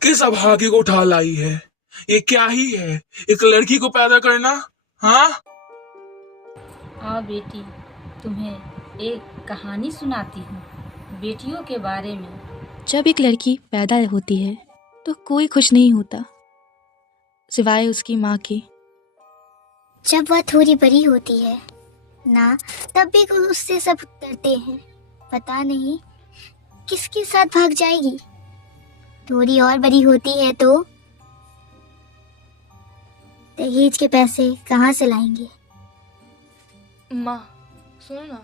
किस अभागे को उठा लाई है? ये क्या ही है, एक लड़की को पैदा करना? हाँ। आओ बेटी, तुम्हें एक कहानी सुनाती हूँ बेटियों के बारे में। जब एक लड़की पैदा होती है तो कोई खुश नहीं होता सिवाय उसकी माँ के। जब वह थोड़ी बड़ी होती है ना, तब भी उससे सब डरते हैं। पता नहीं किसके साथ भाग जाएगी। थोड़ी और बड़ी होती है तो दहेज के पैसे कहाँ से लाएंगे? माँ सुनो ना,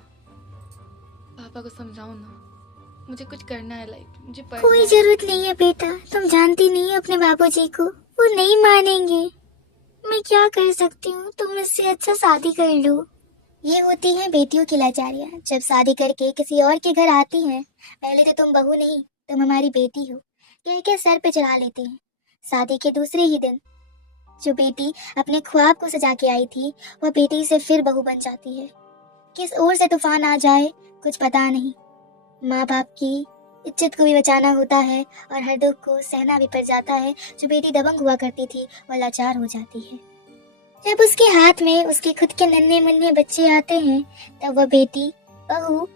पापा को समझाओ ना, मुझे कुछ करना है, लाइक मुझे पढ़ना कोई है। जरूरत नहीं है बेटा, तुम जानती नहीं हो अपने बाबूजी को, वो नहीं मानेंगे। मैं क्या कर सकती हूँ, तुम इससे अच्छा शादी कर लो। ये होती है बेटियों की लाचारियाँ। जब शादी करके किसी और के घर आती हैं, पहले तो तुम बहू नहीं, तुम हमारी बेटी हो कह के सर पे चढ़ा लेते हैं। शादी के दूसरे ही दिन जो बेटी अपने ख्वाब को सजा के आई थी, वह बेटी से फिर बहू बन जाती है। किस ओर से तूफान आ जाए कुछ पता नहीं। माँ बाप की इज्जत को भी बचाना होता है और हर दुख को सहना भी पड़ जाता है। जो बेटी दबंग हुआ करती थी वह लाचार हो जाती है। जब उसके हाथ में उसके खुद के नन्हे मुन्ने बच्चे आते हैं, तब वह बेटी बहू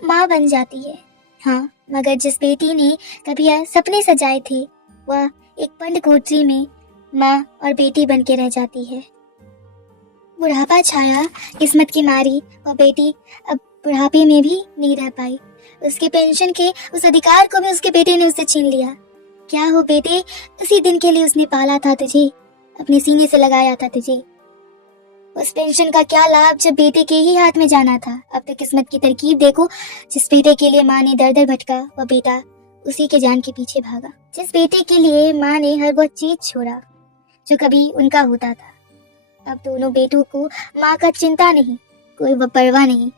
माँ बन जाती है। हाँ, मगर जिस बेटी ने कभी यह सपने सजाए थे, वह एक बंद कोठरी में माँ और बेटी बन के रह जाती है। बुढ़ापा छाया, किस्मत की मारी, वह बेटी अब बुढ़ापे में भी नहीं रह पाई। उसके पेंशन के उस अधिकार को भी उसके बेटे ने उससे छीन लिया। क्या हो बेटे, उसी दिन के लिए उसने पाला था तुझे, अपने सीने से लगाया था तुझे। उस पेंशन का क्या लाभ जब बेटे के ही हाथ में जाना था। अब तो किस्मत की तरकीब देखो, जिस बेटे के लिए माँ ने दर दर भटका, वह बेटा उसी के जान के पीछे भागा। जिस बेटे के लिए माँ ने हर वो चीज छोड़ा जो कभी उनका होता था, अब दोनों बेटों को माँ का चिंता नहीं, कोई परवाह नहीं।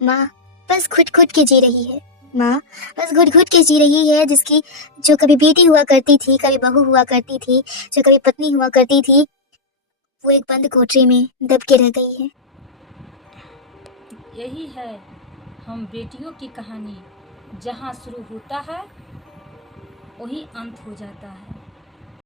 माँ बस घुट घुट के जी रही है। माँ बस घुट घुट के जी रही है, जिसकी जो कभी बेटी हुआ करती थी, कभी बहू हुआ करती थी, जो कभी पत्नी हुआ करती थी, वो एक बंद कोठरी में दब के रह गई है। यही है हम बेटियों की कहानी, जहाँ शुरू होता है वही अंत हो जाता है।